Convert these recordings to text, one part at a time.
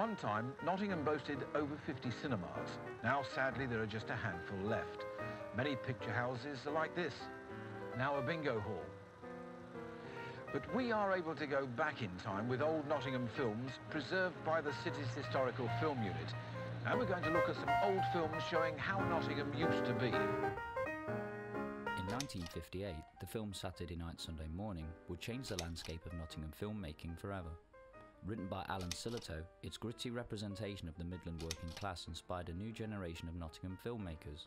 one time, Nottingham boasted over 50 cinemas. Now, sadly, there are just a handful left. Many picture houses are like this, now a bingo hall. But we are able to go back in time with old Nottingham films preserved by the city's historical film unit. And we're going to look at some old films showing how Nottingham used to be. In 1958, the film Saturday Night Sunday Morning would change the landscape of Nottingham filmmaking forever. Written by Alan Sillitoe, its gritty representation of the Midland working class inspired a new generation of Nottingham filmmakers.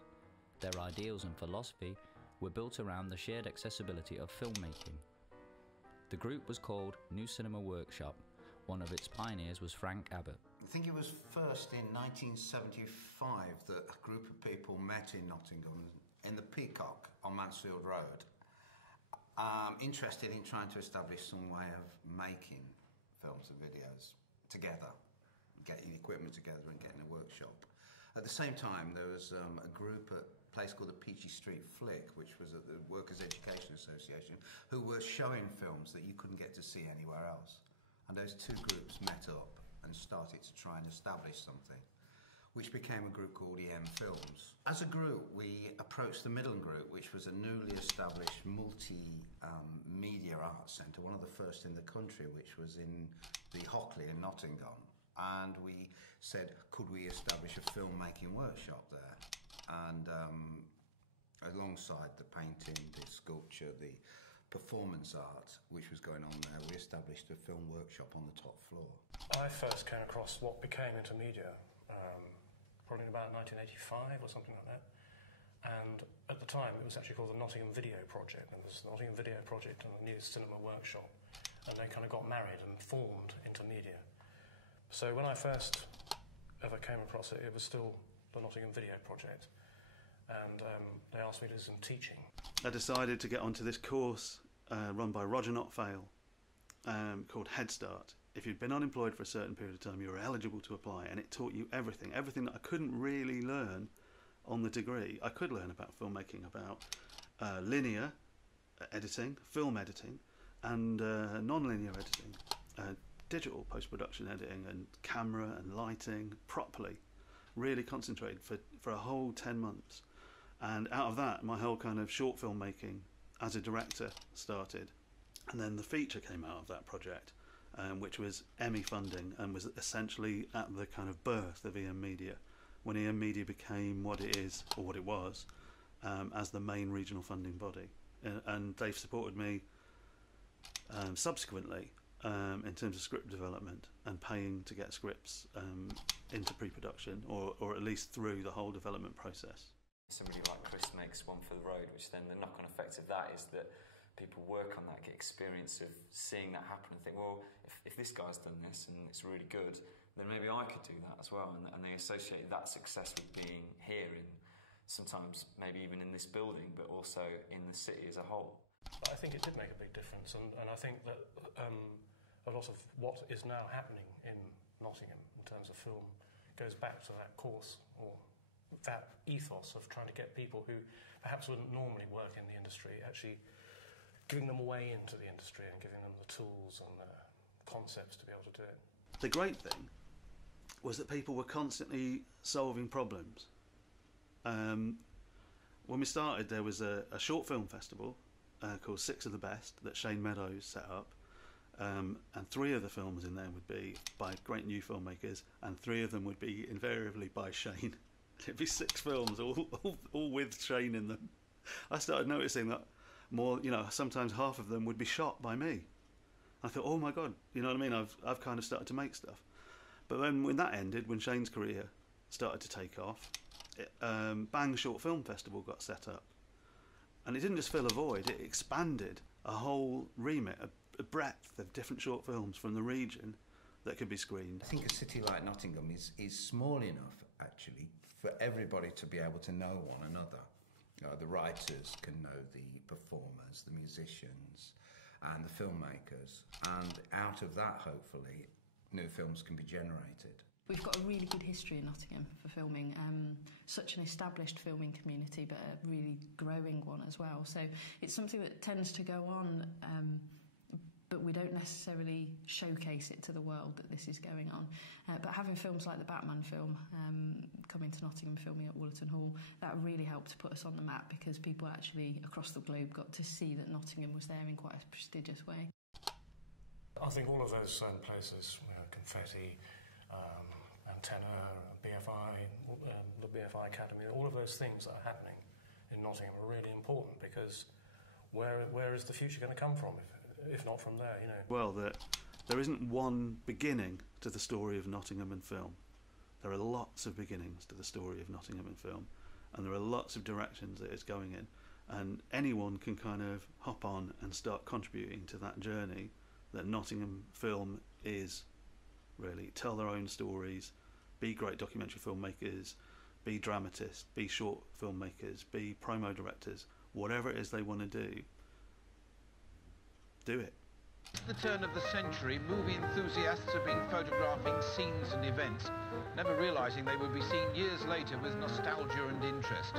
Their ideals and philosophy were built around the shared accessibility of filmmaking. The group was called New Cinema Workshop. One of its pioneers was Frank Abbott. I think it was first in 1975 that a group of people met in Nottingham in the Peacock on Mansfield Road, interested in trying to establish some way of making films and videos together, getting equipment together and getting a workshop. At the same time, there was a group at a place called the Peachy Street Flick, which was at the Workers' Education Association, who were showing films that you couldn't get to see anywhere else. And those two groups met up and started to try and establish something, which became a group called EM Films. As a group, we approached the Midland Group, which was a newly established multi-media arts centre, one of the first in the country, which was in the Hockley in Nottingham. And we said, could we establish a filmmaking workshop there? And alongside the painting, the sculpture, the performance art, which was going on there, we established a film workshop on the top floor. I first came across what became Intermedia, probably in about 1985 or something like that. And at the time, it was actually called the Nottingham Video Project. And there's the Nottingham Video Project and the New Cinema Workshop. And they kind of got married and formed Intermedia. So when I first ever came across it, it was still the Nottingham Video Project. And they asked me to do some teaching. I decided to get onto this course run by Roger Notfail called Head Start. If you'd been unemployed for a certain period of time, you were eligible to apply, and it taught you everything that I couldn't really learn on the degree. I could learn about filmmaking, about linear editing, film editing, and non-linear editing, digital post-production editing, and camera and lighting properly, really concentrated for a whole 10 months. And out of that, my whole kind of short film making as a director started. And then the feature came out of that project, which was Emmy funding and was essentially at the kind of birth of EM Media, when EM Media became what it is, or what it was, as the main regional funding body. And they've supported me subsequently in terms of script development and paying to get scripts into pre-production, or at least through the whole development process. Somebody like Chris makes one for the road, which then the knock-on effect of that is that people work on that, get experience of seeing that happen and think, well, if this guy's done this and it's really good, then maybe I could do that as well. And they associate that success with being here, in sometimes maybe even in this building, but also in the city as a whole. But I think it did make a big difference, and I think that a lot of what is now happening in Nottingham in terms of film goes back to that course, or that ethos of trying to get people who perhaps wouldn't normally work in the industry, actually giving them a way into the industry and giving them the tools and the concepts to be able to do it. The great thing was that people were constantly solving problems. When we started, there was a short film festival called Six of the Best that Shane Meadows set up, and 3 of the films in there would be by great new filmmakers, and 3 of them would be invariably by Shane. It'd be 6 films, all with Shane in them. I started noticing that more, sometimes half of them would be shot by me. I thought, oh my God, you know what I mean? I've kind of started to make stuff. But then when that ended, when Shane's career started to take off, Bang Short Film Festival got set up. And it didn't just fill a void, it expanded a whole remit, a breadth of different short films from the region that could be screened. I think a city like Nottingham is small enough, actually, for everybody to be able to know one another. The writers can know the performers, the musicians, and the filmmakers. And out of that, hopefully, new films can be generated. We've got a really good history in Nottingham for filming, such an established filming community, but a really growing one as well. So it's something that tends to go on but we don't necessarily showcase it to the world that this is going on. But having films like the Batman film coming to Nottingham, filming at Woollerton Hall, that really helped to put us on the map, because people actually across the globe got to see that Nottingham was there in quite a prestigious way. I think all of those places, Confetti, Antenna, BFI, the BFI Academy, all of those things that are happening in Nottingham are really important, because where is the future going to come from if not from there, Well, there isn't one beginning to the story of Nottingham in film. There are lots of beginnings to the story of Nottingham in film, and there are lots of directions that it's going in, and anyone can kind of hop on and start contributing to that journey that Nottingham film is, really. Tell their own stories, be great documentary filmmakers, be dramatists, be short filmmakers, be promo directors, whatever it is they want to do it. At the turn of the century, movie enthusiasts have been photographing scenes and events, never realising they would be seen years later with nostalgia and interest.